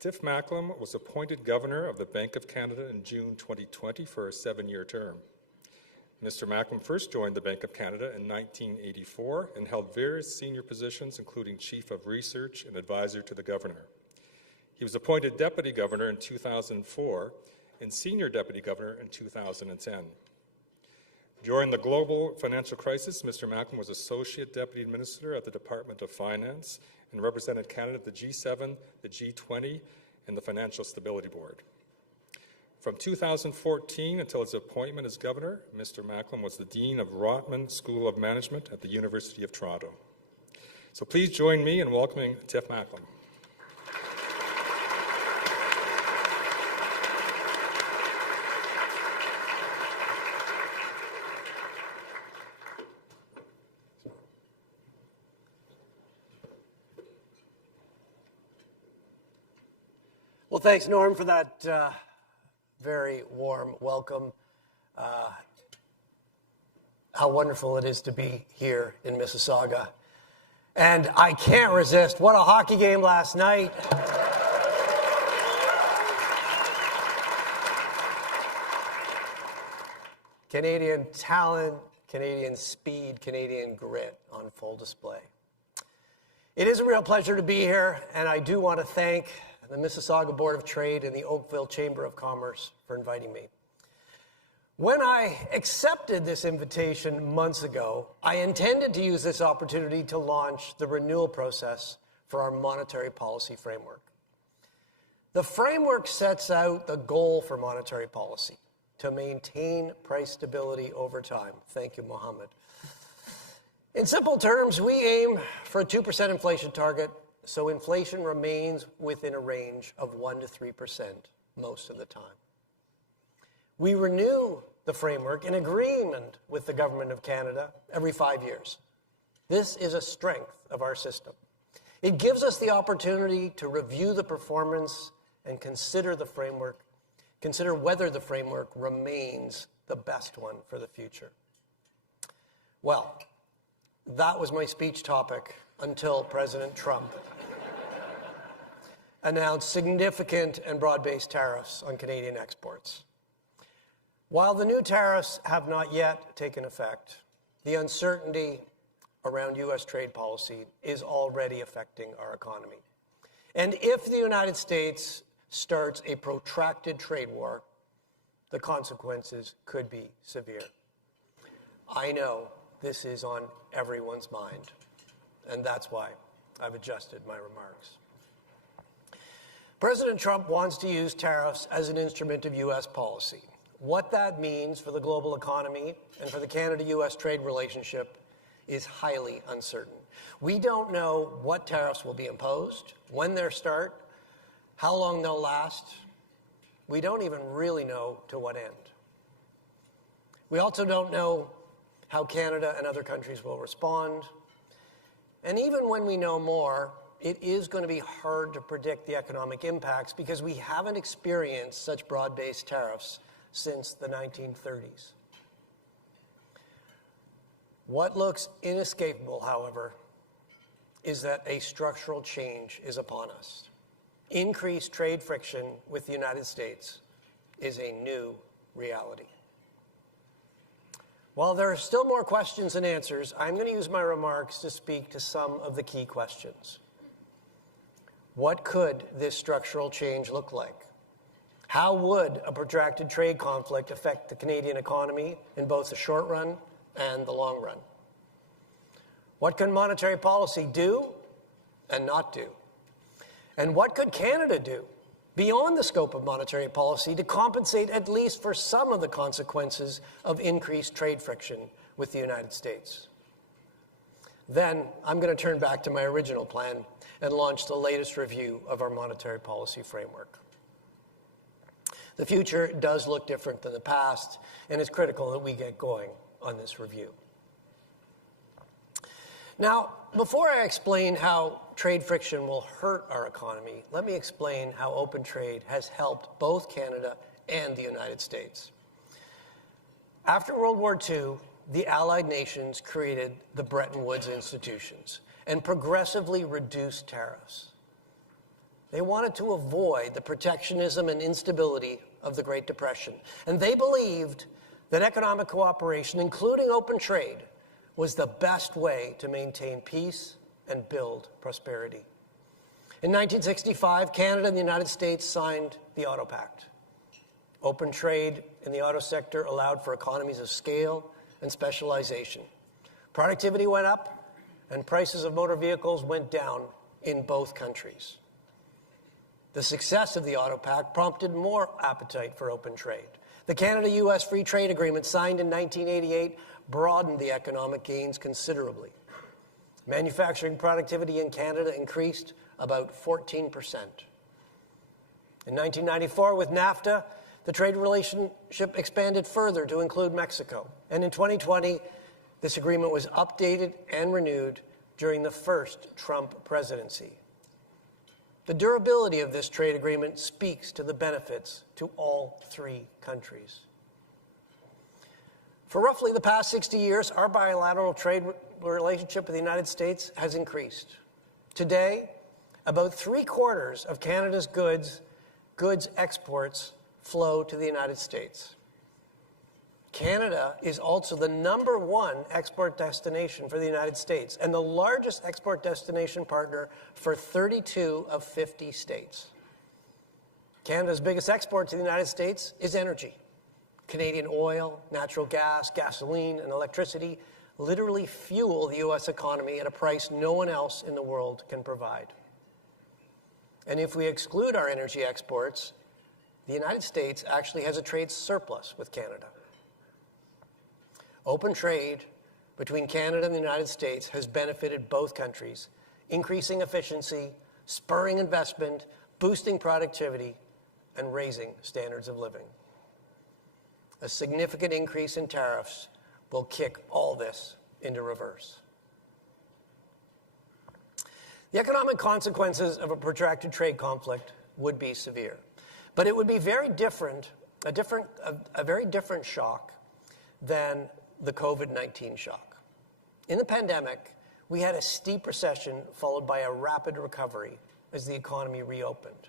Tiff Macklem was appointed Governor of the Banque of Canada in June 2020 for a 7-year term. Mr. Macklem first joined the Banque of Canada in 1984 and held various senior positions, including Chief of Research and Advisor to the Governor. He was appointed Deputy Governor in 2004 and Senior Deputy Governor in 2010. During the global financial crisis, Mr. Macklem was Associate Deputy Minister at the Department of Finance and represented Canada at the G7, the G20, and the Financial Stability Board. From 2014 until his appointment as Governor, Mr. Macklem was the Dean of Rotman School of Management at the University of Toronto. So please join me in welcoming Tiff Macklem. Well, thanks, Norm, for that very warm welcome. How wonderful it is to be here in Mississauga. And I can't resist. What a hockey game last night. Canadian talent, Canadian speed, Canadian grit on full display. It is a real pleasure to be here, and I do want to thank the Mississauga Board of Trade and the Oakville Chamber of Commerce for inviting me. When I accepted this invitation months ago, I intended to use this opportunity to launch the renewal process for our monetary policy framework. The framework sets out the goal for monetary policy, to maintain price stability over time. Thank you, Mohammed. In simple terms, we aim for a 2% inflation target, so inflation remains within a range of 1% to 3% most of the time. We renew the framework in agreement with the Government of Canada every 5 years. This is a strength of our system. It gives us the opportunity to review the performance and consider whether the framework remains the best one for the future. Well, that was my speech topic until President Trump announced significant and broad-based tariffs on Canadian exports. While the new tariffs have not yet taken effect, the uncertainty around U.S. trade policy is already affecting our economy. And if the United States starts a protracted trade war, the consequences could be severe. I know this is on everyone's mind, and that's why I've adjusted my remarks. President Trump wants to use tariffs as an instrument of U.S. policy. What that means for the global economy and for the Canada-U.S. trade relationship is highly uncertain. We don't know what tariffs will be imposed, when they'll start, how long they'll last. We don't even really know to what end. We also don't know how Canada and other countries will respond. And even when we know more, it is going to be hard to predict the economic impacts because we haven't experienced such broad-based tariffs since the 1930s. What looks inescapable, however, is that a structural change is upon us. Increased trade friction with the United States is a new reality. While there are still more questions than answers, I'm going to use my remarks to speak to some of the key questions. What could this structural change look like? How would a protracted trade conflict affect the Canadian economy in both the short run and the long run? What can monetary policy do and not do? And what could Canada do beyond the scope of monetary policy to compensate at least for some of the consequences of increased trade friction with the United States? Then I'm going to turn back to my original plan and launch the latest review of our monetary policy framework. The future does look different than the past, and it's critical that we get going on this review. Now, before I explain how trade friction will hurt our economy, let me explain how open trade has helped both Canada and the United States. After World War II, the Allied nations created the Bretton Woods institutions and progressively reduced tariffs. They wanted to avoid the protectionism and instability of the Great Depression. And they believed that economic cooperation, including open trade, was the best way to maintain peace and build prosperity. In 1965, Canada and the United States signed the Auto Pact. Open trade in the auto sector allowed for economies of scale and specialization. Productivity went up, and prices of motor vehicles went down in both countries. The success of the Auto Pact prompted more appetite for open trade. The Canada-U.S. Free Trade Agreement, signed in 1988, broadened the economic gains considerably. Manufacturing productivity in Canada increased about 14%. In 1994, with NAFTA, the trade relationship expanded further to include Mexico. And in 2020, this agreement was updated and renewed during the first Trump presidency. The durability of this trade agreement speaks to the benefits to all three countries. For roughly the past 60 years, our bilateral trade relationship with the United States has increased. Today, about 3/4 of Canada's goods exports flow to the United States. Canada is also the #1 export destination for the United States and the largest export destination partner for 32 of 50 states. Canada's biggest export to the United States is energy. Canadian oil, natural gas, gasoline, and electricity literally fuel the U.S. economy at a price no one else in the world can provide. And if we exclude our energy exports, the United States actually has a trade surplus with Canada. Open trade between Canada and the United States has benefited both countries, increasing efficiency, spurring investment, boosting productivity, and raising standards of living. A significant increase in tariffs will kick all this into reverse. The economic consequences of a protracted trade conflict would be severe, but it would be a very different shock than the COVID-19 shock. In the pandemic, we had a steep recession followed by a rapid recovery as the economy reopened.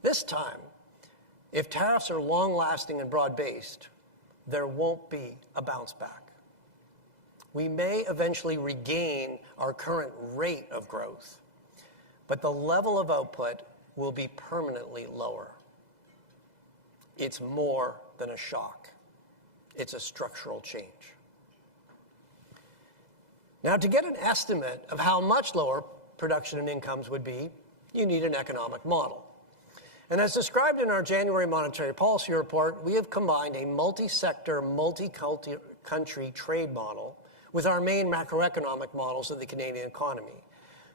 This time, if tariffs are long-lasting and broad-based, there won't be a bounce back. We may eventually regain our current rate of growth, but the level of output will be permanently lower. It's more than a shock. It's a structural change. Now, to get an estimate of how much lower production and incomes would be, you need an economic model. And as described in our January Monetary Policy Report, we have combined a multi-sector, multi-country trade model with our main macroeconomic models of the Canadian economy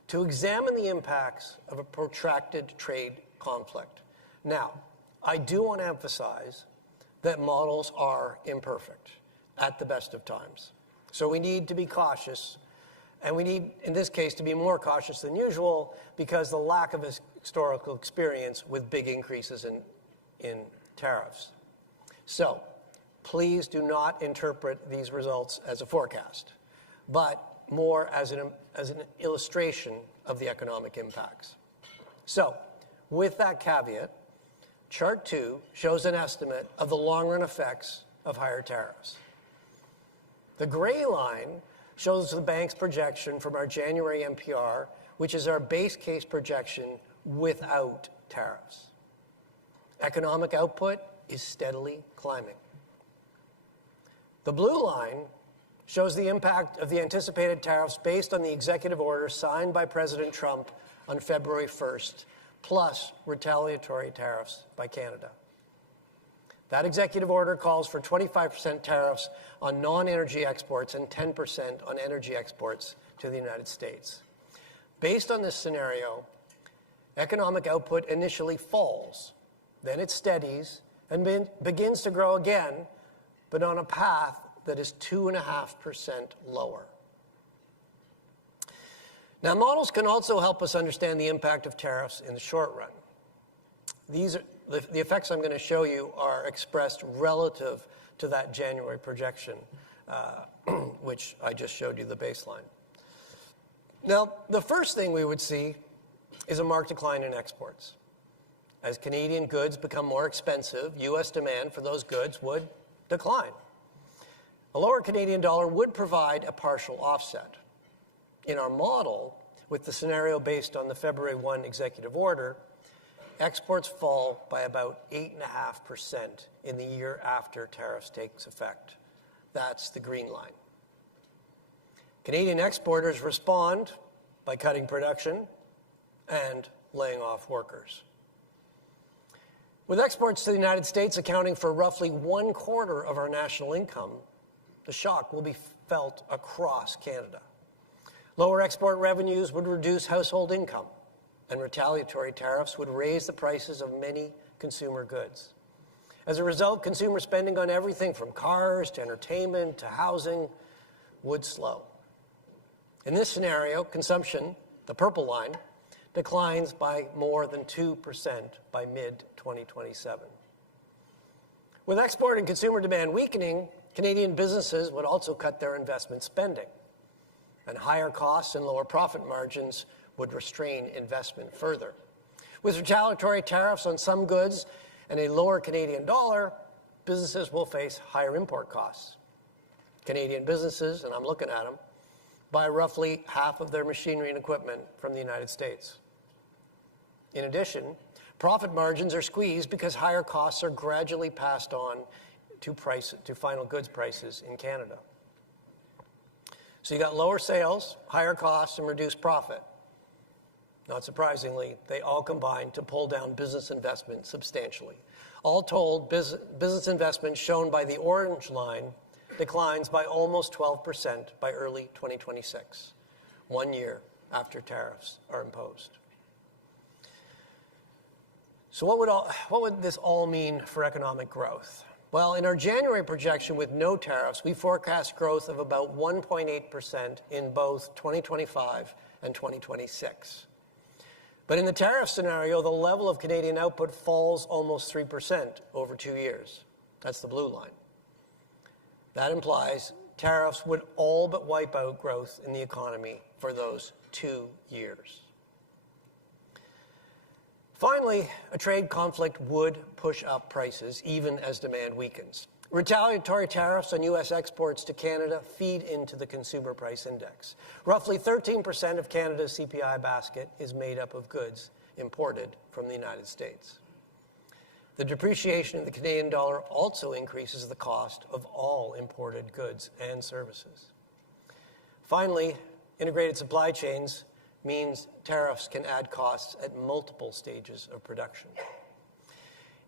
to examine the impacts of a protracted trade conflict. Now, I do want to emphasize that models are imperfect at the best of times. So we need to be cautious, and we need, in this case, to be more cautious than usual because the lack of historical experience with big increases in tariffs. So please do not interpret these results as a forecast, but more as an illustration of the economic impacts. So with that caveat, Chart 2 shows an estimate of the long-run effects of higher tariffs. The gray line shows the bank's projection from our January MPR, which is our base case projection without tariffs. Economic output is steadily climbing. The blue line shows the impact of the anticipated tariffs based on the executive order signed by President Trump on February 1st, plus retaliatory tariffs by Canada. That executive order calls for 25% tariffs on non-energy exports and 10% on energy exports to the United States. Based on this scenario, economic output initially falls, then it steadies and begins to grow again, but on a path that is 2.5% lower. Now, models can also help us understand the impact of tariffs in the short run. The effects I'm going to show you are expressed relative to that January projection, which I just showed you the baseline. Now, the first thing we would see is a marked decline in exports. As Canadian goods become more expensive, U.S. demand for those goods would decline. A lower Canadian dollar would provide a partial offset. In our model, with the scenario based on the February 1 executive order, exports fall by about 8.5% in the year after tariffs takes effect. That's the green line. Canadian exporters respond by cutting production and laying off workers. With exports to the United States accounting for roughly 1/4 of our national income, the shock will be felt across Canada. Lower export revenues would reduce household income, and retaliatory tariffs would raise the prices of many consumer goods. As a result, consumer spending on everything from cars to entertainment to housing would slow. In this scenario, consumption, the purple line, declines by more than 2% by mid-2027. With export and consumer demand weakening, Canadian businesses would also cut their investment spending, and higher costs and lower profit margins would restrain investment further. With retaliatory tariffs on some goods and a lower Canadian dollar, businesses will face higher import costs. Canadian businesses, and I'm looking at them, buy roughly half of their machinery and equipment from the United States. In addition, profit margins are squeezed because higher costs are gradually passed on to final goods prices in Canada. So you got lower sales, higher costs, and reduced profit. Not surprisingly, they all combine to pull down business investment substantially. All told, business investment shown by the orange line declines by almost 12% by early 2026, 1 year after tariffs are imposed. So what would this all mean for economic growth? Well, in our January projection with no tariffs, we forecast growth of about 1.8% in both 2025 and 2026. But in the tariff scenario, the level of Canadian output falls almost 3% over 2 years. That's the blue line. That implies tariffs would all but wipe out growth in the economy for those 2 years. Finally, a trade conflict would push up prices even as demand weakens. Retaliatory tariffs on U.S. exports to Canada feed into the consumer price index. Roughly 13% of Canada's CPI basket is made up of goods imported from the United States. The depreciation of the Canadian dollar also increases the cost of all imported goods and services. Finally, integrated supply chains means tariffs can add costs at multiple stages of production.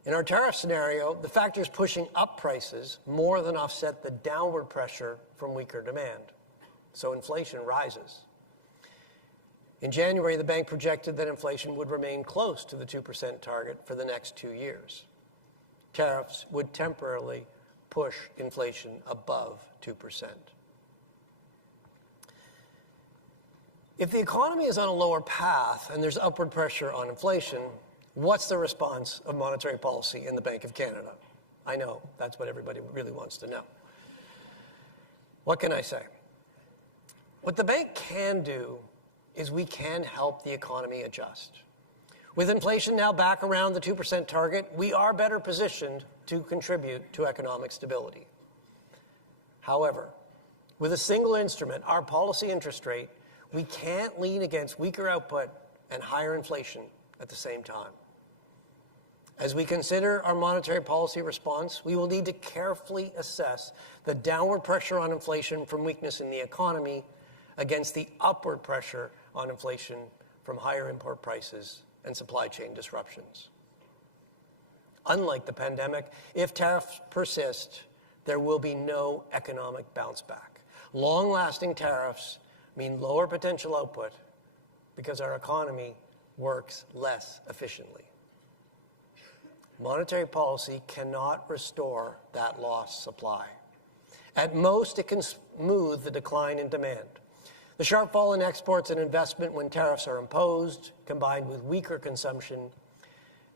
In our tariff scenario, the factors pushing up prices more than offset the downward pressure from weaker demand, so inflation rises. In January, the bank projected that inflation would remain close to the 2% target for the next 2 years. Tariffs would temporarily push inflation above 2%. If the economy is on a lower path and there's upward pressure on inflation, what's the response of monetary policy in the Bank of Canada? I know, that's what everybody really wants to know. What can I say? What the bank can do is we can help the economy adjust. With inflation now back around the 2% target, we are better positioned to contribute to economic stability. However, with a single instrument, our policy interest rate, we can't lean against weaker output and higher inflation at the same time. As we consider our monetary policy response, we will need to carefully assess the downward pressure on inflation from weakness in the economy against the upward pressure on inflation from higher import prices and supply chain disruptions. Unlike the pandemic, if tariffs persist, there will be no economic bounce back. Long-lasting tariffs mean lower potential output because our economy works less efficiently. Monetary policy cannot restore that lost supply. At most, it can smooth the decline in demand. The sharp fall in exports and investment when tariffs are imposed, combined with weaker consumption,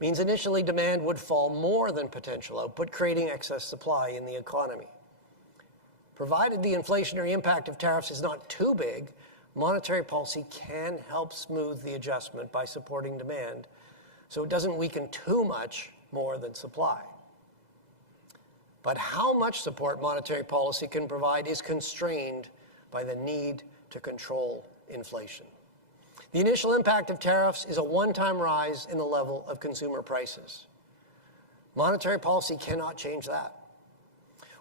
means initially demand would fall more than potential output, creating excess supply in the economy. Provided the inflationary impact of tariffs is not too big, monetary policy can help smooth the adjustment by supporting demand so it doesn't weaken too much more than supply. But how much support monetary policy can provide is constrained by the need to control inflation. The initial impact of tariffs is a one-time rise in the level of consumer prices. Monetary policy cannot change that.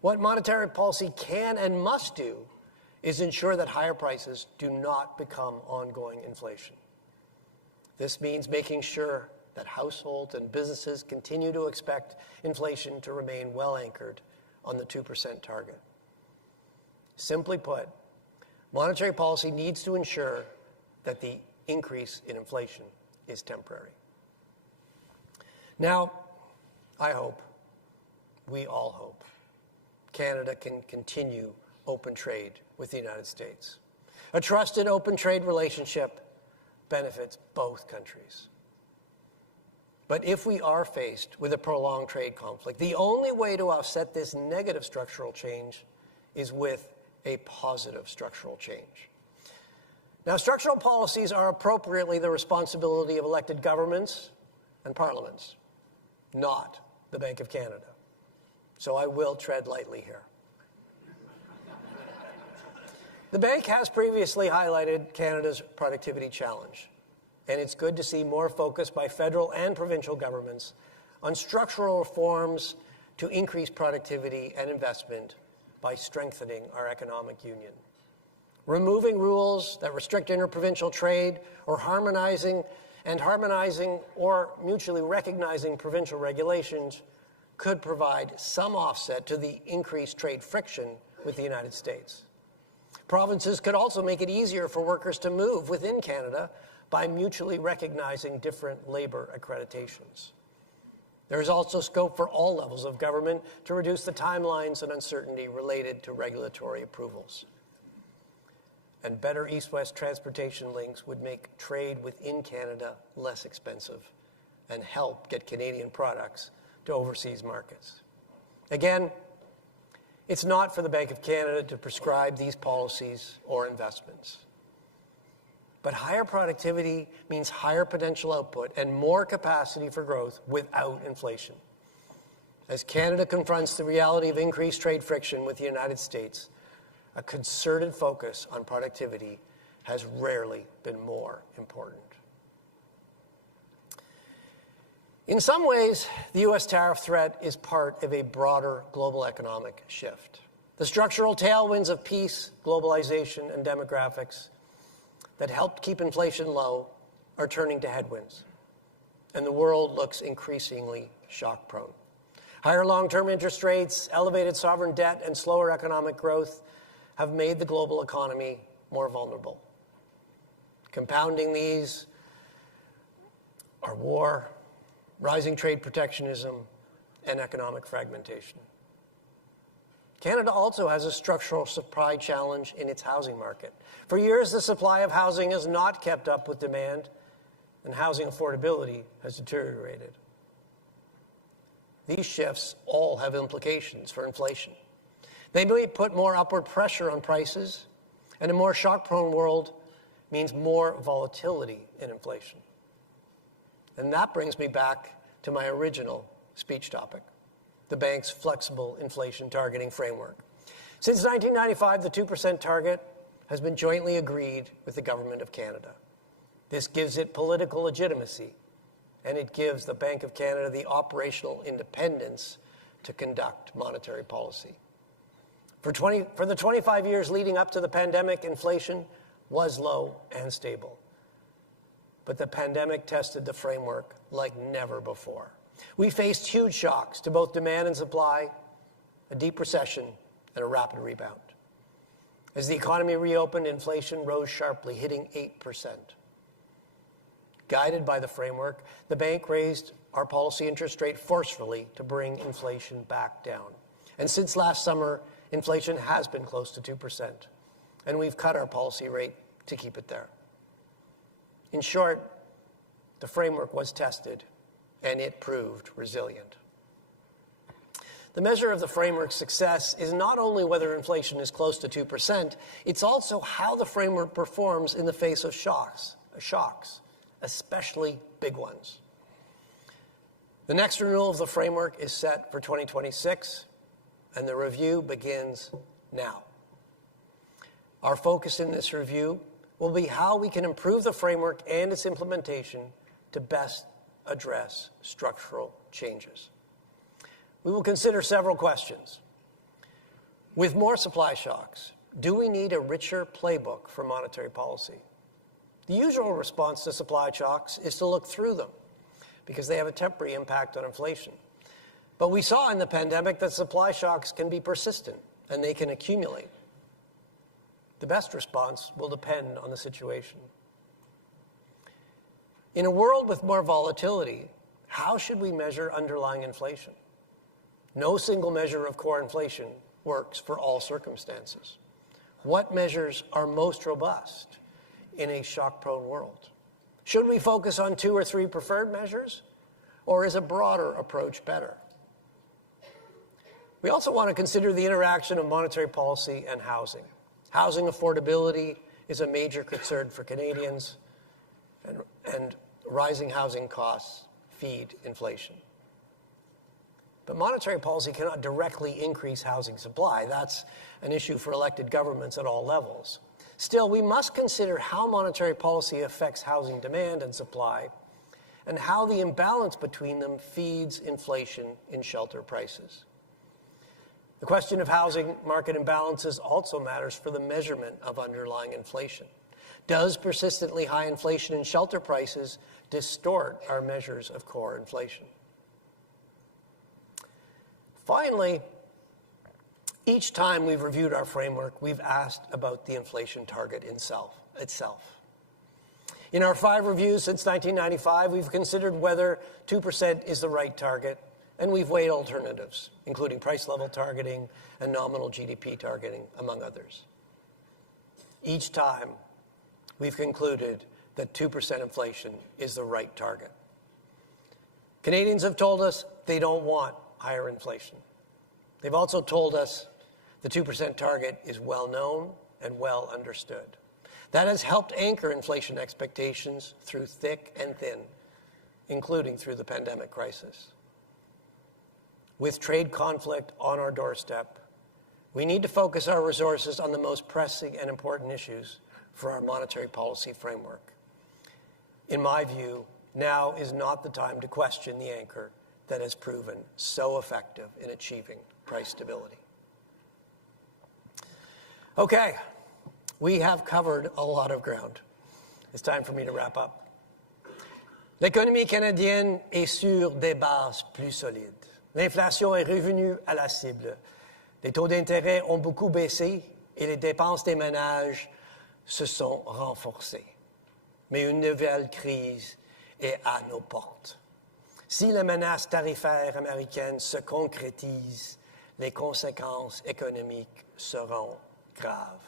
What monetary policy can and must do is ensure that higher prices do not become ongoing inflation. This means making sure that households and businesses continue to expect inflation to remain well anchored on the 2% target. Simply put, monetary policy needs to ensure that the increase in inflation is temporary. Now, I hope, we all hope, Canada can continue open trade with the United States. A trusted open trade relationship benefits both countries. But if we are faced with a prolonged trade conflict, the only way to offset this negative structural change is with a positive structural change. Now, structural policies are appropriately the responsibility of elected governments and parliaments, not the Bank of Canada. So I will tread lightly here. The bank has previously highlighted Canada's productivity challenge, and it's good to see more focus by federal and provincial governments on structural reforms to increase productivity and investment by strengthening our economic union. Removing rules that restrict interprovincial trade or harmonizing or mutually recognizing provincial regulations could provide some offset to the increased trade friction with the United States. Provinces could also make it easier for workers to move within Canada by mutually recognizing different labor accreditations. There is also scope for all levels of government to reduce the timelines and uncertainty related to regulatory approvals. And better east-west transportation links would make trade within Canada less expensive and help get Canadian products to overseas markets. Again, it's not for the Bank of Canada to prescribe these policies or investments. But higher productivity means higher potential output and more capacity for growth without inflation. As Canada confronts the reality of increased trade friction with the United States, a concerted focus on productivity has rarely been more important. In some ways, the U.S. tariff threat is part of a broader global economic shift. The structural tailwinds of peace, globalization, and demographics that helped keep inflation low are turning to headwinds, and the world looks increasingly shock-prone. Higher long-term interest rates, elevated sovereign debt, and slower economic growth have made the global economy more vulnerable. Compounding these are war, rising trade protectionism, and economic fragmentation. Canada also has a structural supply challenge in its housing market. For years, the supply of housing has not kept up with demand, and housing affordability has deteriorated. These shifts all have implications for inflation. They may put more upward pressure on prices, and a more shock-prone world means more volatility in inflation. And that brings me back to my original speech topic, the bank's flexible inflation targeting framework. Since 1995, the 2% target has been jointly agreed with the Government of Canada. This gives it political legitimacy, and it gives the Bank of Canada the operational independence to conduct monetary policy. For the 25 years leading up to the pandemic, inflation was low and stable. But the pandemic tested the framework like never before. We faced huge shocks to both demand and supply, a deep recession, and a rapid rebound. As the economy reopened, inflation rose sharply, hitting 8%. Guided by the framework, the bank raised our policy interest rate forcefully to bring inflation back down. And since last summer, inflation has been close to 2%, and we've cut our policy rate to keep it there. In short, the framework was tested, and it proved resilient. The measure of the framework's success is not only whether inflation is close to 2%, it's also how the framework performs in the face of shocks, especially big ones. The next renewal of the framework is set for 2026, and the review begins now. Our focus in this review will be how we can improve the framework and its implementation to best address structural changes. We will consider several questions. With more supply shocks, do we need a richer playbook for monetary policy? The usual response to supply shocks is to look through them because they have a temporary impact on inflation. But we saw in the pandemic that supply shocks can be persistent and they can accumulate. The best response will depend on the situation. In a world with more volatility, how should we measure underlying inflation? No single measure of core inflation works for all circumstances. What measures are most robust in a shock-prone world? Should we focus on 2 or 3 preferred measures, or is a broader approach better? We also want to consider the interaction of monetary policy and housing. Housing affordability is a major concern for Canadians, and rising housing costs feed inflation. But monetary policy cannot directly increase housing supply. That's an issue for elected governments at all levels. Still, we must consider how monetary policy affects housing demand and supply, and how the imbalance between them feeds inflation in shelter prices. The question of housing market imbalances also matters for the measurement of underlying inflation. Does persistently high inflation in shelter prices distort our measures of core inflation? Finally, each time we've reviewed our framework, we've asked about the inflation target itself. In our 5 reviews since 1995, we've considered whether 2% is the right target, and we've weighed alternatives, including price level targeting and nominal GDP targeting, among others. Each time, we've concluded that 2% inflation is the right target. Canadians have told us they don't want higher inflation. They've also told us the 2% target is well known and well understood. That has helped anchor inflation expectations through thick and thin, including through the pandemic crisis. With trade conflict on our doorstep, we need to focus our resources on the most pressing and important issues for our monetary policy framework. In my view, now is not the time to question the anchor that has proven so effective in achieving price stability. Okay, we have covered a lot of ground. It's time for me to wrap up. L'économie canadienne est sur des bases plus solides. L'inflation est revenue à la cible. Les taux d'intérêt ont beaucoup baissé et les dépenses des ménages se sont renforcées. Mais une nouvelle crise est à nos portes. Si la menace tarifaire américaine se concrétise, les conséquences économiques seront graves.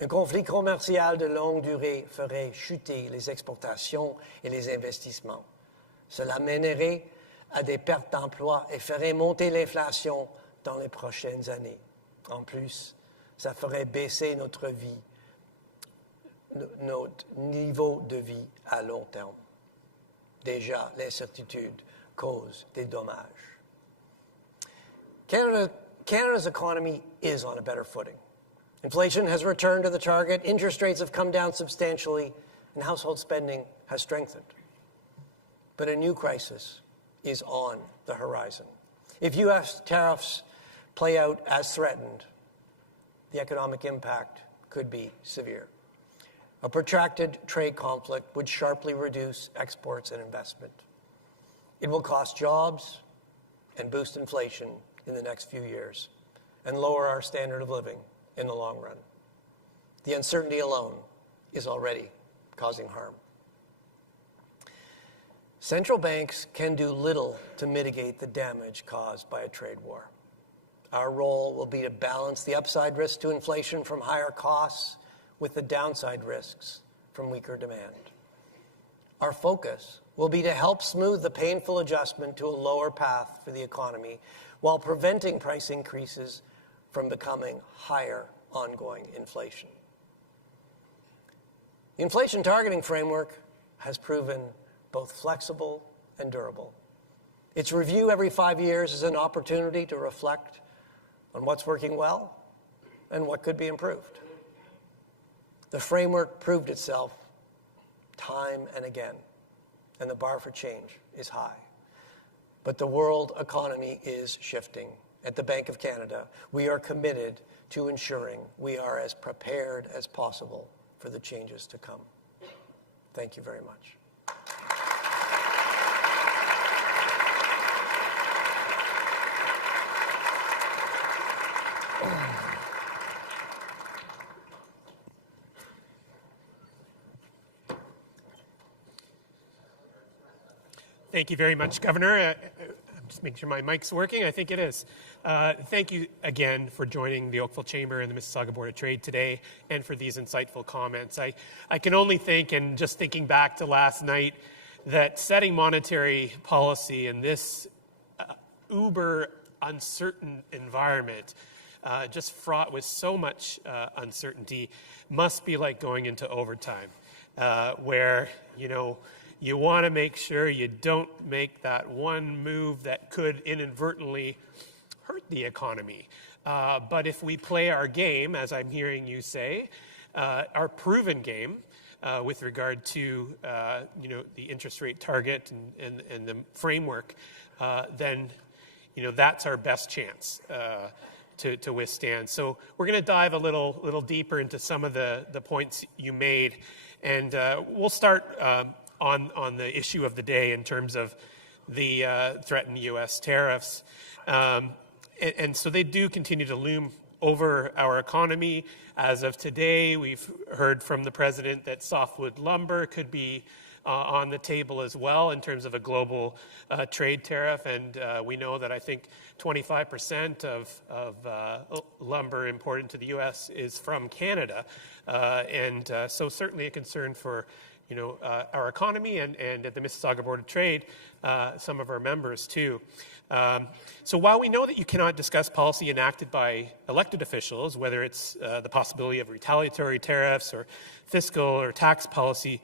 Un conflit commercial de longue durée ferait chuter les exportations et les investissements. Cela mènerait à des pertes d'emplois et ferait monter l'inflation dans les prochaines années. En plus, ça ferait baisser notre niveau de vie à long terme. Déjà, l'incertitude cause des dommages. Canada's economy is on a better footing. Inflation has returned to the target, interest rates have come down substantially, and household spending has strengthened. But a new crisis is on the horizon. If U.S. tariffs play out as threatened, the economic impact could be severe. A protracted trade conflict would sharply reduce exports and investment. It will cost jobs and boost inflation in the next few years and lower our standard of living in the long run. The uncertainty alone is already causing harm. Central banks can do little to mitigate the damage caused by a trade war. Our role will be to balance the upside risk to inflation from higher costs with the downside risks from weaker demand. our focus will be to help smooth the painful adjustment to a lower path for the economy while preventing price increases from becoming higher ongoing inflation. The inflation targeting framework has proven both flexible and durable. Its review every 5 years is an opportunity to reflect on what's working well and what could be improved. The framework proved itself time and again, and the bar for change is high. But the world economy is shifting. At the Bank of Canada, we are committed to ensuring we are as prepared as possible for the changes to come. Thank you very much. Thank you very much, Governor. I'm just making sure my mic's working. I think it is. Thank you again for joining the Oakville Chamber and the Mississauga Board of Trade today and for these insightful comments. I can only think, and just thinking back to last night, that setting monetary policy in this uber uncertain environment, just fraught with so much uncertainty, must be like going into overtime, where, you want to make sure you don't make that one move that could inadvertently hurt the economy. But if we play our game, as I'm hearing you say, our proven game with regard to the interest rate target and the framework, then that's our best chance to withstand. So we're going to dive a little deeper into some of the points you made, and we'll start on the issue of the day in terms of the threatened U.S. tariffs. And so they do continue to loom over our economy. As of today, we've heard from the president that softwood lumber could be on the table as well in terms of a global trade tariff. And we know that I think 25% of lumber imported to the U.S. is from Canada. And so certainly a concern for our economy and at the Mississauga Board of Trade, some of our members too. So while we know that you cannot discuss policy enacted by elected officials, whether it's the possibility of retaliatory tariffs or fiscal or tax policy,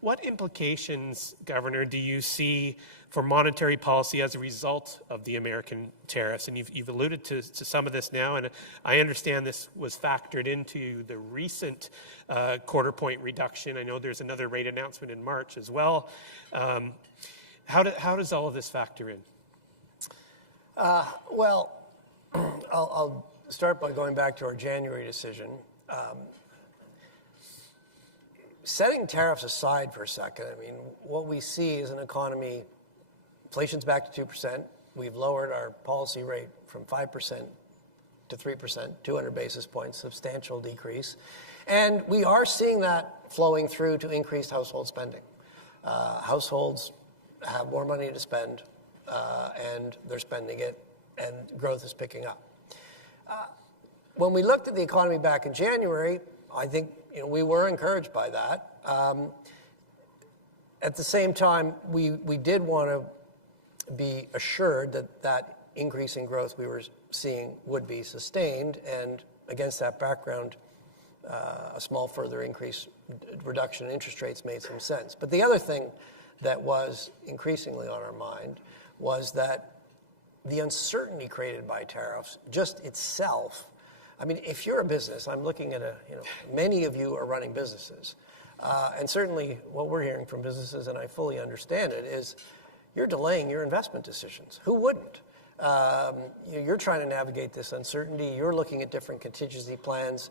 what implications, Governor, do you see for monetary policy as a result of the American tariffs? And you've alluded to some of this now, and I understand this was factored into the recent quarter point reduction. I know there's another rate announcement in March as well. How does all of this factor in? Well, I'll start by going back to our January decision. Setting tariffs aside for a second, what we see is an economy, inflation's back to 2%. We've lowered our policy rate from 5% to 3%, 200 basis points, substantial decrease. And we are seeing that flowing through to increased household spending. Households have more money to spend, and they're spending it, and growth is picking up. When we looked at the economy back in January, I think we were encouraged by that. At the same time, we did want to be assured that increase in growth we were seeing would be sustained, and against that background, a small further reduction in interest rates made some sense. But the other thing that was increasingly on our mind was that the uncertainty created by tariffs just itself. If you're a business, I'm looking at many of you are running businesses. And certainly what we're hearing from businesses, and I fully understand it, is you're delaying your investment decisions. Who wouldn't? You're trying to navigate this uncertainty. You're looking at different contingency plans.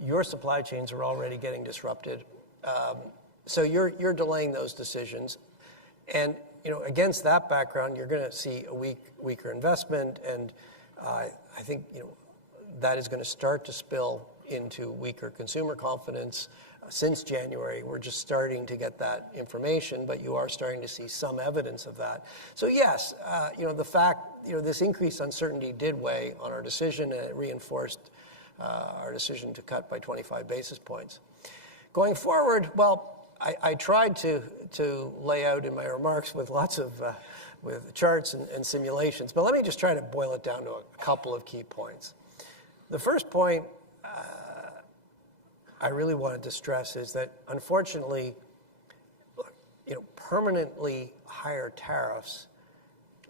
Your supply chains are already getting disrupted. So you're delaying those decisions. And against that background, you're going to see a weaker investment, and I think that is going to start to spill into weaker consumer confidence. Since January, we're just starting to get that information, but you are starting to see some evidence of that. So yes, the fact, this increased uncertainty did weigh on our decision, and it reinforced our decision to cut by 25 basis points. Going forward, well, I tried to lay out in my remarks with lots of with charts and simulations, but let me just try to boil it down to a couple of key points. The first point I really wanted to stress is that, unfortunately, permanently higher tariffs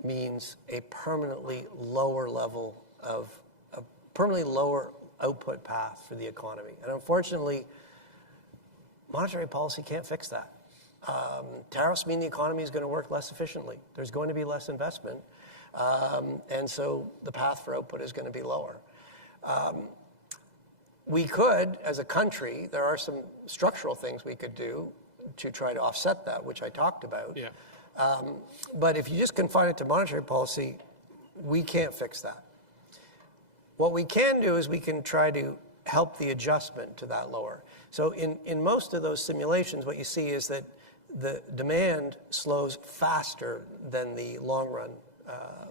means a permanently lower level of a permanently lower output path for the economy. And unfortunately, monetary policy can't fix that. Tariffs mean the economy is going to work less efficiently. There's going to be less investment. And so the path for output is going to be lower. We could, as a country, there are some structural things we could do to try to offset that, which I talked about. Yeah. But if you just confine it to monetary policy, we can't fix that. What we can do is we can try to help the adjustment to that lower. So in most of those simulations, what you see is that the demand slows faster than the long-run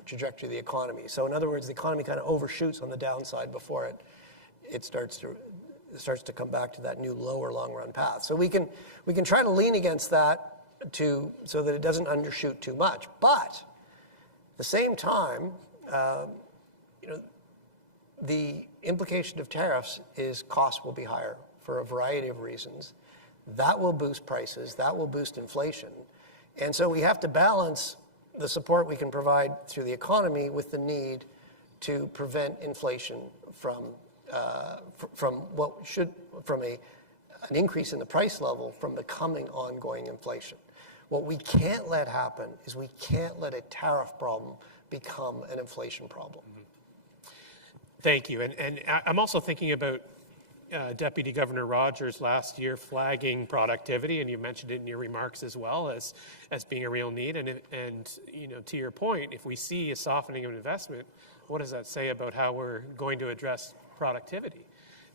trajectory of the economy. So in other words, the economy kind of overshoots on the downside before it starts to come back to that new lower long-run path. So we can try to lean against that so that it doesn't undershoot too much. But at the same time, the implication of tariffs is costs will be higher for a variety of reasons. That will boost prices. That will boost inflation. And so we have to balance the support we can provide through the economy with the need to prevent inflation from an increase in the price level from becoming ongoing inflation. What we can't let happen is we can't let a tariff problem become an inflation problem. Thank you. And I'm also thinking about Deputy Governor Rogers last year flagging productivity, and you mentioned it in your remarks as well as being a real need. And to your point, if we see a softening of investment, what does that say about how we're going to address productivity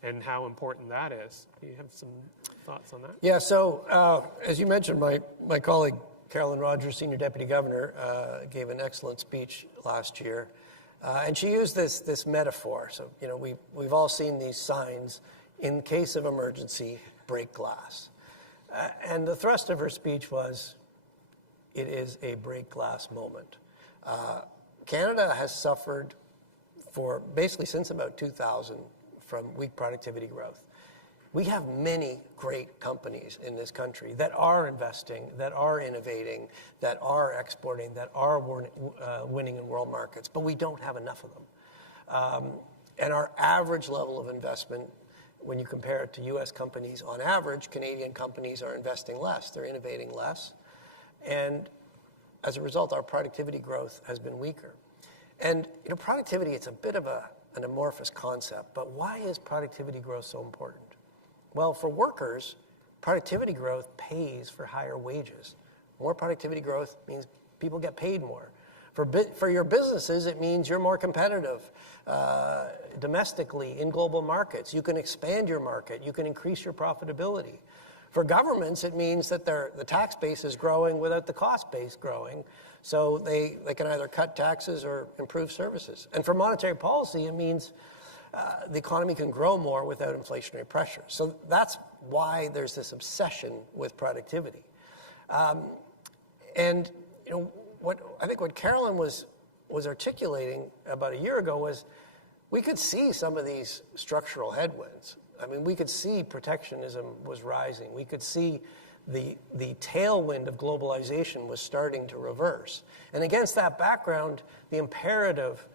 and how important that is? Do you have some thoughts on that? Yeah, so as you mentioned, my colleague Carolyn Rogers, Senior Deputy Governor, gave an excellent speech last year. And she used this metaphor. So, we've all seen these signs, in case of emergency, break glass. And the thrust of her speech was, it is a break glass moment. Canada has suffered for basically since about 2000 from weak productivity growth. We have many great companies in this country that are investing, that are innovating, that are exporting, that are winning in world markets, but we don't have enough of them. And our average level of investment, when you compare it to U.S. companies, on average, Canadian companies are investing less. They're innovating less. And as a result, our productivity growth has been weaker. And productivity, it's a bit of an amorphous concept, but why is productivity growth so important? Well, for workers, productivity growth pays for higher wages. More productivity growth means people get paid more. For your businesses, it means you're more competitive domestically in global markets. You can expand your market. You can increase your profitability. For governments, it means that the tax base is growing without the cost base growing, so they can either cut taxes or improve services. And for monetary policy, it means the economy can grow more without inflationary pressure. So that's why there's this obsession with productivity. And what Carolyn was articulating about a year ago was we could see some of these structural headwinds. I mean, we could see protectionism was rising. We could see the tailwind of globalization was starting to reverse. And against that background, the imperative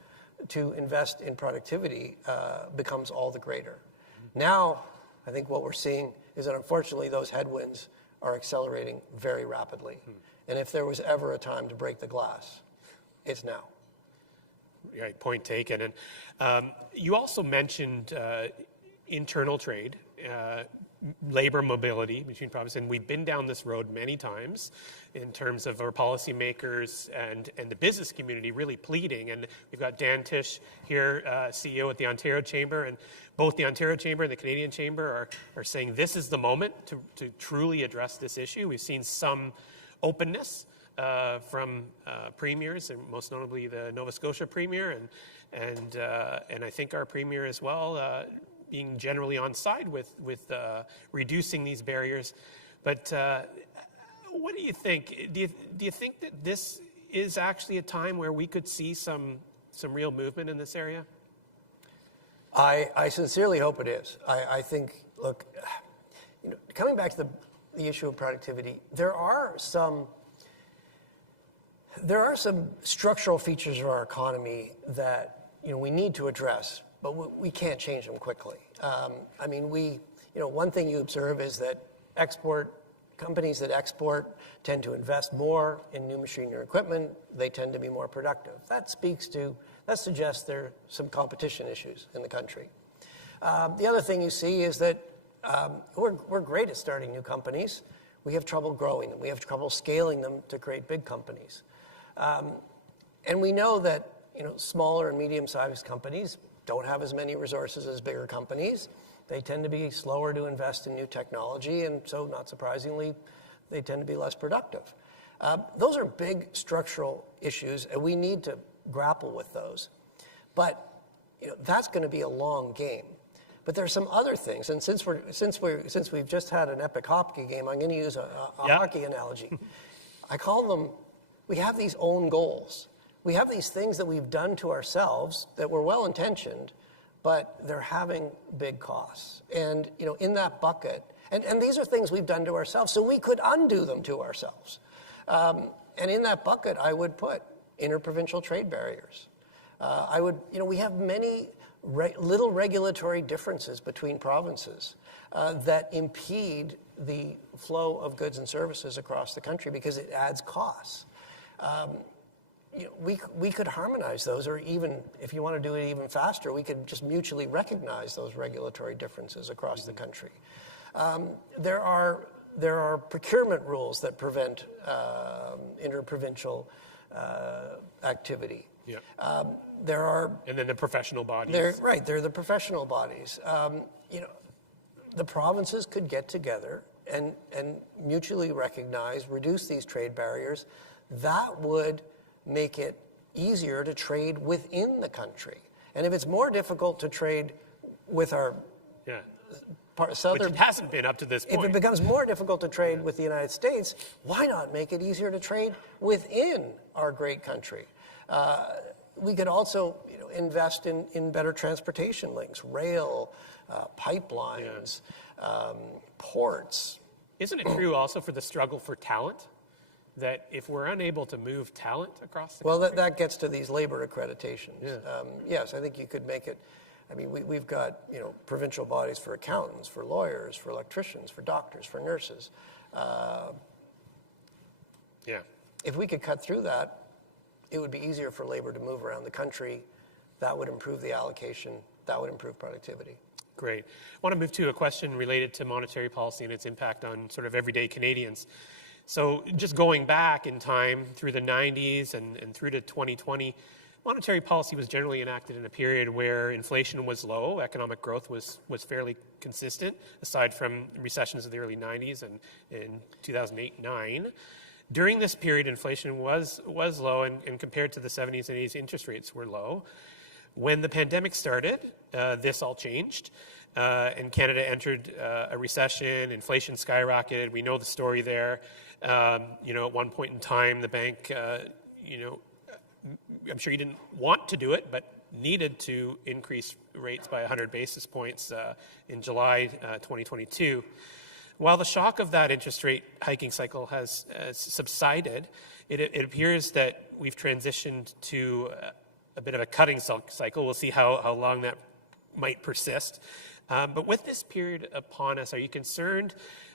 to invest in productivity becomes all the greater. Now, I think what we're seeing is that unfortunately those headwinds are accelerating very rapidly. And if there was ever a time to break the glass, it's now. Right, point taken. And you also mentioned internal trade, labor mobility between provinces, and we've been down this road many times in terms of our policymakers and the business community really pleading. And we've got Dan Tish here, CEO at the Ontario Chamber, and both the Ontario Chamber and the Canadian Chamber are saying this is the moment to truly address this issue. We've seen some openness from premiers, and most notably the Nova Scotia Premier, and I think our Premier as well, being generally on side with reducing these barriers. But what do you think? Do you think that this is actually a time where we could see some real movement in this area? I sincerely hope it is. I think, look, coming back to the issue of productivity, there are some structural features of our economy that we need to address, but we can't change them quickly. One thing you observe is that companies that export tend to invest more in new machinery or equipment. They tend to be more productive. That suggests there's some competition issues in the country. The other thing you see is that we're great at starting new companies. We have trouble growing them. We have trouble scaling them to create big companies. And we know that smaller and medium-sized companies don't have as many resources as bigger companies. They tend to be slower to invest in new technology, and so, not surprisingly, they tend to be less productive. Those are big structural issues, and we need to grapple with those. But that's going to be a long game. But there are some other things, and since we've just had an epic hockey game, I'm going to use a hockey analogy. I call them, we have these own goals. We have these things that we've done to ourselves that were well-intentioned, but they're having big costs. And in that bucket, and these are things we've done to ourselves, so we could undo them to ourselves. And in that bucket, I would put interprovincial trade barriers. We have many little regulatory differences between provinces that impede the flow of goods and services across the country because it adds costs. We could harmonize those, or even, if you want to do it even faster, we could just mutually recognize those regulatory differences across the country. There are procurement rules that prevent interprovincial activity. Yeah. And then the professional bodies. They're the professional bodies. The provinces could get together and mutually recognize, reduce these trade barriers. That would make it easier to trade within the country. And if it's more difficult to trade with our southern... Which it hasn't been up to this point. If it becomes more difficult to trade with the United States, why not make it easier to trade within our great country? We could also invest in better transportation links, rail, pipelines, ports. Isn't it true also for the struggle for talent? That if we're unable to move talent across the country... Well, that gets to these labor accreditations. Yeah. Yes, I think you could make it... we've got provincial bodies for accountants, for lawyers, for electricians, for doctors, for nurses. If we could cut through that, it would be easier for labor to move around the country. That would improve the allocation. That would improve productivity. Great. I want to move to a question related to monetary policy and its impact on sort of everyday Canadians. So just going back in time through the 90s and through to 2020, monetary policy was generally enacted in a period where inflation was low, economic growth was fairly consistent, aside from recessions of the early 90s and in 2008-9. During this period, inflation was low, and compared to the 70s and 80s, interest rates were low. When the pandemic started, this all changed, and Canada entered a recession, inflation skyrocketed. We know the story there. At one point in time, the bank, I'm sure you didn't want to do it, but needed to increase rates by 100 basis points in July 2022. While the shock of that interest rate hiking cycle has subsided, it appears that we've transitioned to a bit of a cutting cycle. We'll see how long that might persist. But with this period upon us, are you concerned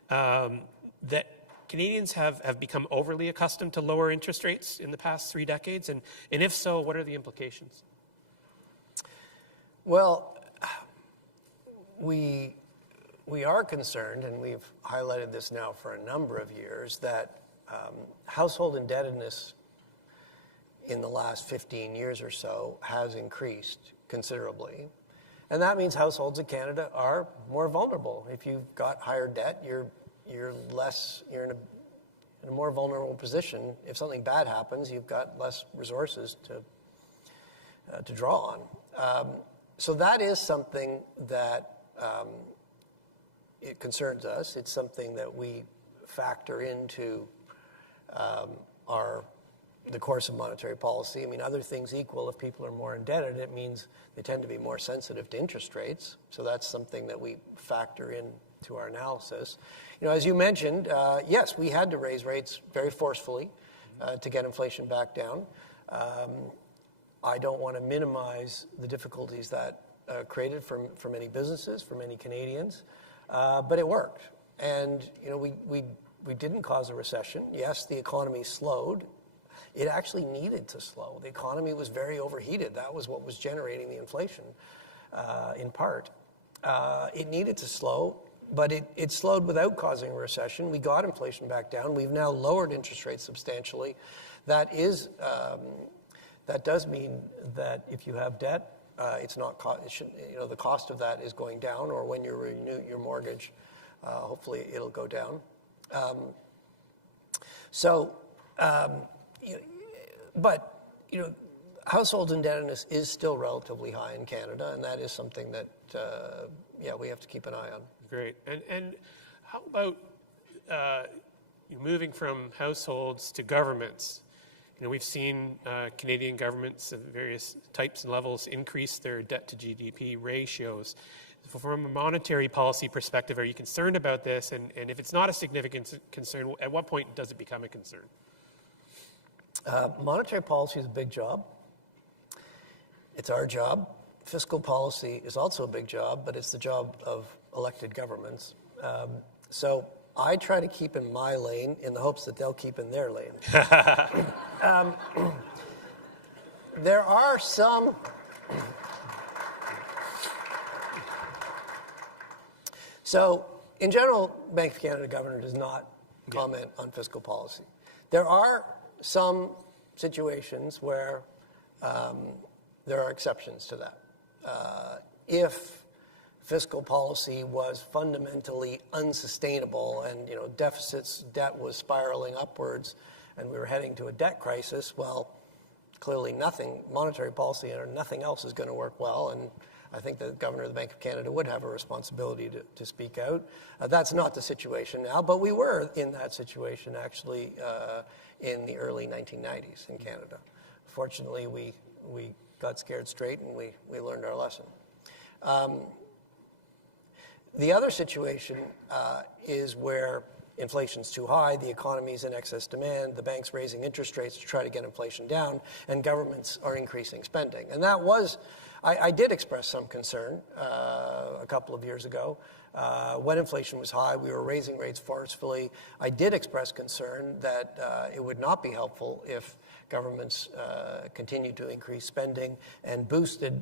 that Canadians have become overly accustomed to lower interest rates in the past 3 decades? And if so, what are the implications? Well, we are concerned, and we've highlighted this now for a number of years, that household indebtedness in the last 15 years or so has increased considerably. And that means households in Canada are more vulnerable. If you've got higher debt, you're in a more vulnerable position. If something bad happens, you've got less resources to draw on. So that is something that it concerns us. It's something that we factor into the course of monetary policy. I mean, other things equal, if people are more indebted, it means they tend to be more sensitive to interest rates. So that's something that we factor in to our analysis. As you mentioned, yes, we had to raise rates very forcefully to get inflation back down. I don't want to minimize the difficulties that created for many businesses, for many Canadians, but it worked. And we didn't cause a recession. Yes, the economy slowed. It actually needed to slow. The economy was very overheated. That was what was generating the inflation, in part. It needed to slow, but it slowed without causing a recession. We got inflation back down. We've now lowered interest rates substantially. That does mean that if you have debt, the cost of that is going down, or when you renew your mortgage, hopefully it'll go down. But household indebtedness is still relatively high in Canada, and that is something that we have to keep an eye on. Great. And how about moving from households to governments? We've seen Canadian governments of various types and levels increase their debt to GDP ratios. From a monetary policy perspective, are you concerned about this? And if it's not a significant concern, at what point does it become a concern? Monetary policy is a big job. It's our job. Fiscal policy is also a big job, but it's the job of elected governments. So I try to keep in my lane in the hopes that they'll keep in their lane. There are some... So, in general, Bank of Canada governor does not comment on fiscal policy. There are some situations where there are exceptions to that. If fiscal policy was fundamentally unsustainable and debt was spiraling upwards and we were heading to a debt crisis, well, clearly monetary policy or nothing else is going to work well, and I think the governor of the Bank of Canada would have a responsibility to speak out. That's not the situation now, but we were in that situation actually in the early 1990s in Canada. Fortunately, we got scared straight and we learned our lesson. The other situation is where inflation's too high, the economy's in excess demand, the bank's raising interest rates to try to get inflation down, and governments are increasing spending. And that was, I did express some concern a couple of years ago. When inflation was high, we were raising rates forcefully. I did express concern that it would not be helpful if governments continued to increase spending and boosted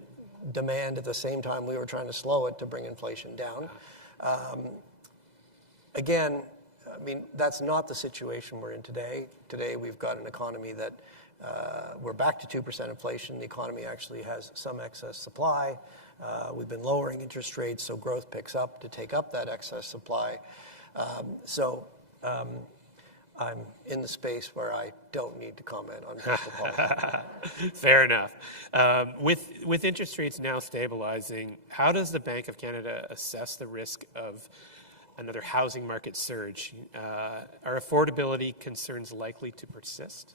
demand at the same time we were trying to slow it to bring inflation down. Again, I mean, that's not the situation we're in today. Today, we've got an economy that we're back to 2% inflation. The economy actually has some excess supply. We've been lowering interest rates, so growth picks up to take up that excess supply. I'm in the space where I don't need to comment on fiscal policy. Fair enough. With interest rates now stabilizing, how does the Bank of Canada assess the risk of another housing market surge? Are affordability concerns likely to persist?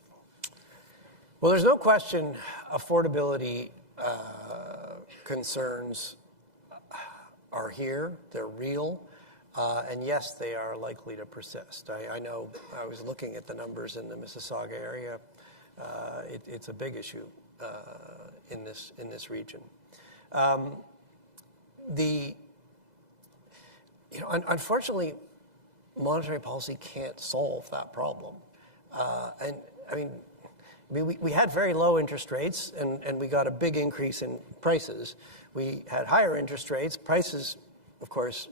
Well, there's no question affordability concerns are here. They're real. And yes, they are likely to persist. I know I was looking at the numbers in the Mississauga area. It's a big issue in this region. Unfortunately, monetary policy can't solve that problem. And I mean, we had very low interest rates, and we got a big increase in prices. We had higher interest rates. Prices, of course,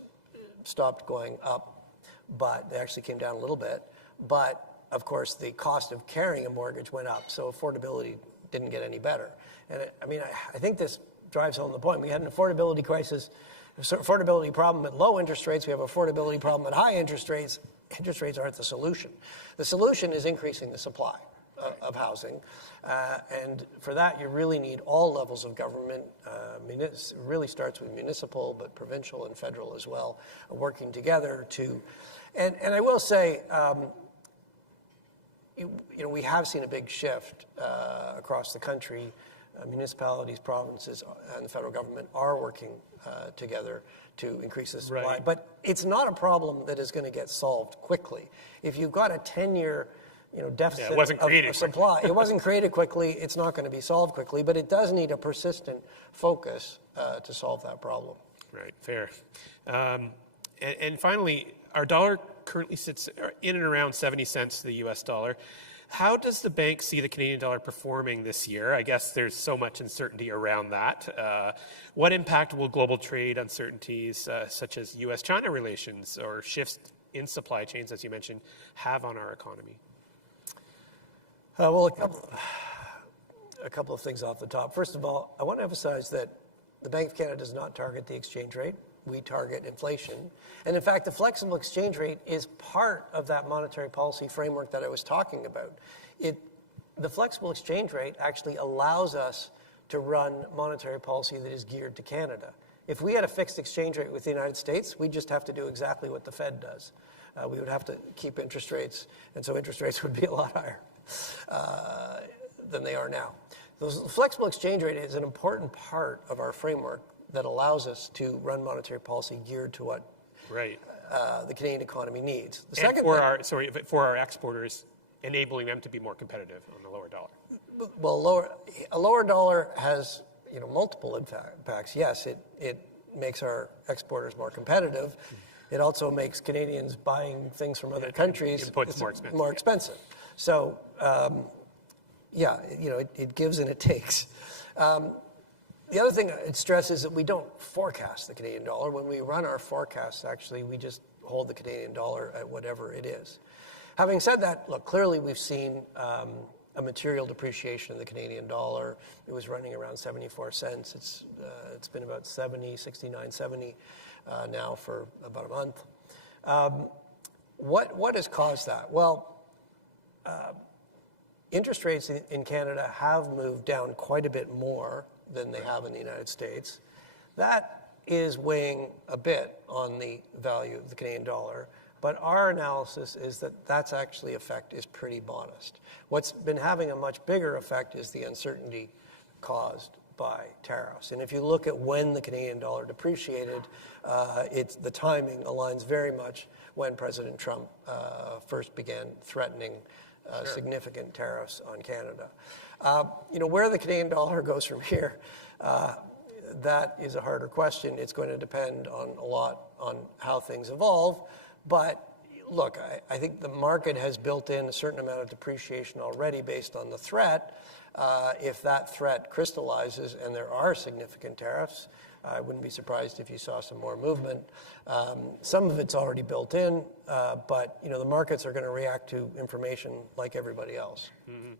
stopped going up, but they actually came down a little bit. But, of course, the cost of carrying a mortgage went up, so affordability didn't get any better. And I think this drives home the point. We had an affordability crisis, affordability problem at low interest rates. We have affordability problem at high interest rates. Interest rates aren't the solution. The solution is increasing the supply. of housing. And for that, you really need all levels of government. It really starts with municipal, but provincial and federal as well, working together to. And I will say, we have seen a big shift across the country. Municipalities, provinces, and the federal government are working together to increase the supply. Right. But it's not a problem that is going to get solved quickly. If you've got a 10-year deficit of supply, it wasn't created quickly, it's not going to be solved quickly, but it does need a persistent focus to solve that problem. Right, fair. And finally, our dollar currently sits in and around 70 cents to the US dollar. How does the bank see the Canadian dollar performing this year? I guess there's so much uncertainty around that. What impact will global trade uncertainties such as US-China relations or shifts in supply chains, as you mentioned, have on our economy? Well, a couple of things off the top. First of all, I want to emphasize that the Bank of Canada does not target the exchange rate. We target inflation. And in fact, the flexible exchange rate is part of that monetary policy framework that I was talking about. The flexible exchange rate actually allows us to run monetary policy that is geared to Canada. If we had a fixed exchange rate with the United States, we'd just have to do exactly what the Fed does. We would have to keep interest rates, and so interest rates would be a lot higher than they are now. The flexible exchange rate is an important part of our framework that allows us to run monetary policy geared to what the Canadian economy needs. The second for our exporters, enabling them to be more competitive on the lower dollar. Well, a lower dollar has multiple impacts. Yes, it makes our exporters more competitive. It also makes Canadians buying things from other countries more expensive. So, it gives and it takes. The other thing it stresses is that we don't forecast the Canadian dollar. When we run our forecasts, actually, we just hold the Canadian dollar at whatever it is. Having said that, look, clearly we've seen a material depreciation of the Canadian dollar. It was running around 74 cents. It's been about 69.70 now for about a month. What has caused that? Well, interest rates in Canada have moved down quite a bit more than they have in the United States. That is weighing a bit on the value of the Canadian dollar, but our analysis is that that's actually effect is pretty modest. What's been having a much bigger effect is the uncertainty caused by tariffs. And if you look at when the Canadian dollar depreciated, the timing aligns very much when President Trump first began threatening significant tariffs on Canada. Where the Canadian dollar goes from here, that is a harder question. It's going to depend a lot on how things evolve. But look, I think the market has built in a certain amount of depreciation already based on the threat. If that threat crystallizes and there are significant tariffs, I wouldn't be surprised if you saw some more movement. Some of it's already built in, but the markets are going to react to information like everybody else. Mm-hmm.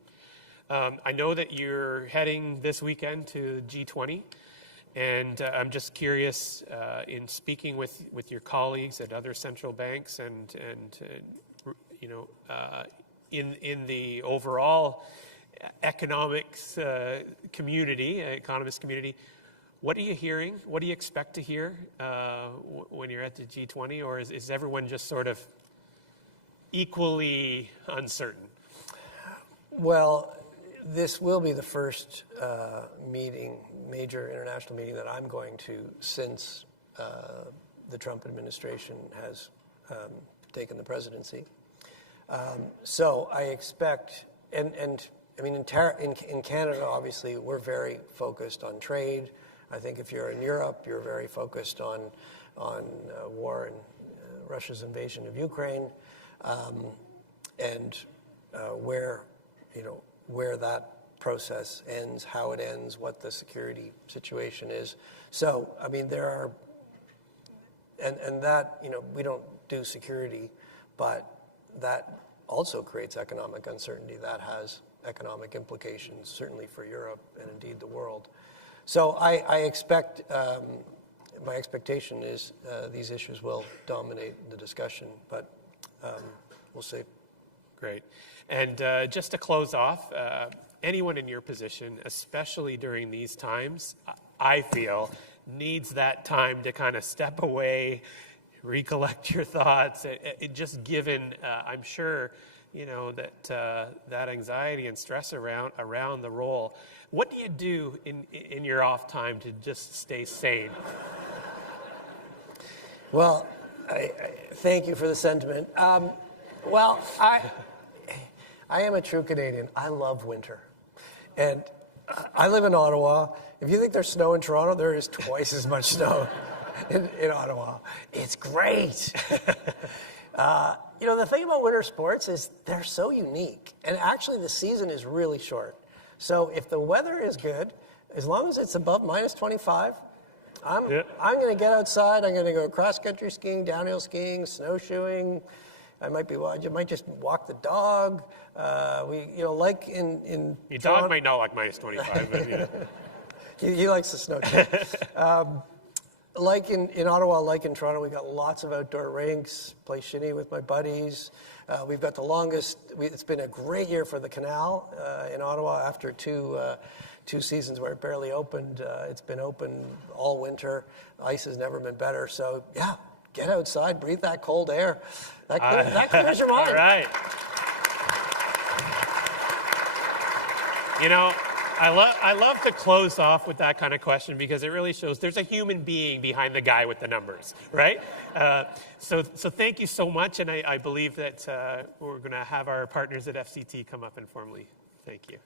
I know that you're heading this weekend to G20, and I'm just curious, in speaking with your colleagues at other central banks and in the overall economist community, what are you hearing? What do you expect to hear when you're at the G20, or is everyone just sort of equally uncertain? Well, this will be the first major international meeting that I'm going to since the Trump administration has taken the presidency. So I expect, in Canada, obviously, we're very focused on trade. I think if you're in Europe, you're very focused on war and Russia's invasion of Ukraine, and where that process ends, how it ends, what the security situation is. So, there are, and that, we don't do security, but that also creates economic uncertainty. That has economic implications, certainly for Europe and indeed the world. So I expect, my expectation is these issues will dominate the discussion, but we'll see. Great. And just to close off, anyone in your position, especially during these times, I feel, needs that time to kind of step away, recollect your thoughts. Just given, I'm sure, that anxiety and stress around the role. What do you do in your off time to just stay sane? Well, I thank you for the sentiment. I am a true Canadian. I love winter. And I live in Ottawa. If you think there's snow in Toronto, there is twice as much snow in Ottawa. It's great. The thing about winter sports is they're so unique. And actually, the season is really short. So if the weather is good, as long as it's above minus 25, I'm going to get outside. I'm going to go cross-country skiing, downhill skiing, snowshoeing. I might just walk the dog. Like in Your Toronto, dog might not like minus 25, but he likes the snow too. Like in Ottawa, like in Toronto, we got lots of outdoor rinks. Play shinny with my buddies. We've got the longest. It's been a great year for the canal in Ottawa. After two seasons where it barely opened, it's been open all winter. Ice has never been better. So yeah, get outside, breathe that cold air. That clears your mind. All right. I love to close off with that kind of question because it really shows there's a human being behind the guy with the numbers, right? So thank you so much, and I believe that we're going to have our partners at FCT come up and formally thank you.